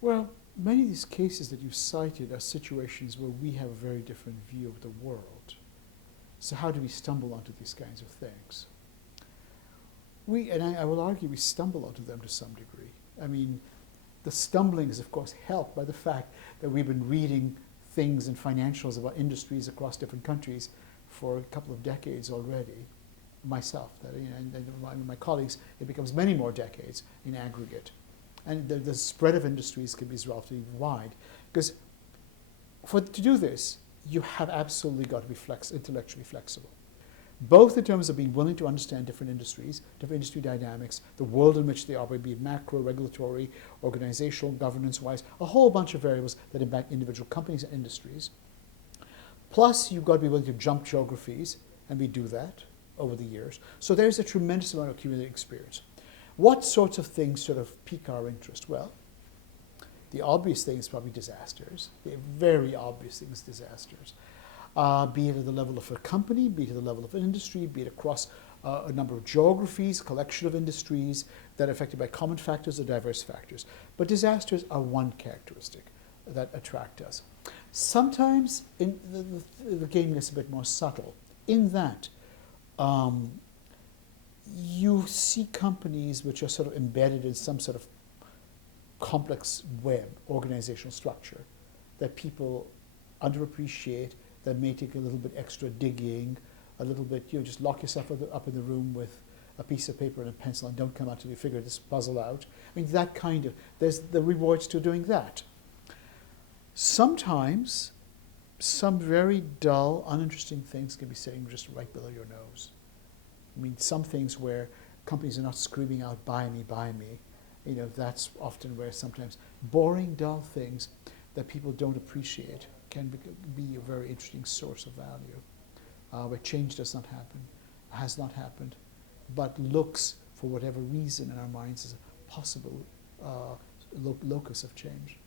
Well, many of these cases that you cited are situations where we have a very different view of the world. So how do we stumble onto these kinds of things? I will argue we stumble onto them to some degree. I mean, the stumbling is, of course, helped by the fact that we've been reading things in financials about industries across different countries for a couple of decades already. Myself, and my colleagues, it becomes many more decades in aggregate. And the spread of industries can be relatively wide. Because to do this, you have absolutely got to be intellectually flexible. Both in terms of being willing to understand different industries, different industry dynamics, the world in which they operate, be it macro, regulatory, organizational, governance-wise, a whole bunch of variables that impact individual companies and industries. Plus, you've got to be willing to jump geographies, and we do that over the years. So there's a tremendous amount of accumulated experience. What sorts of things sort of pique our interest? Well, the obvious thing is probably disasters. The very obvious thing is disasters. Be it at the level of a company, be it at the level of an industry, be it across a number of geographies, collection of industries that are affected by common factors or diverse factors. But disasters are one characteristic that attract us. Sometimes the game gets a bit more subtle in that you see companies which are sort of embedded in some sort of complex web, organizational structure that people underappreciate, that may take a little bit extra digging, a little bit, just lock yourself up in the room with a piece of paper and a pencil and don't come out till you figure this puzzle out. I mean, that kind of, there's the rewards to doing that. Sometimes some very dull, uninteresting things can be sitting just right below your nose. I mean, some things where companies are not screaming out, buy me, buy me. That's often where sometimes boring, dull things that people don't appreciate can be a very interesting source of value, where change does not happen, has not happened, but looks, for whatever reason in our minds, as a possible locus of change.